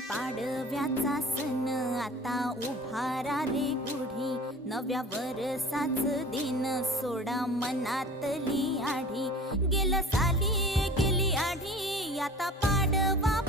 पाडव्याचा सण आता उभारा रे गुढी, नव्या वरसाच दिन सोडा मनातली आढी. गेलं साली गेली आढी, आता पाडवा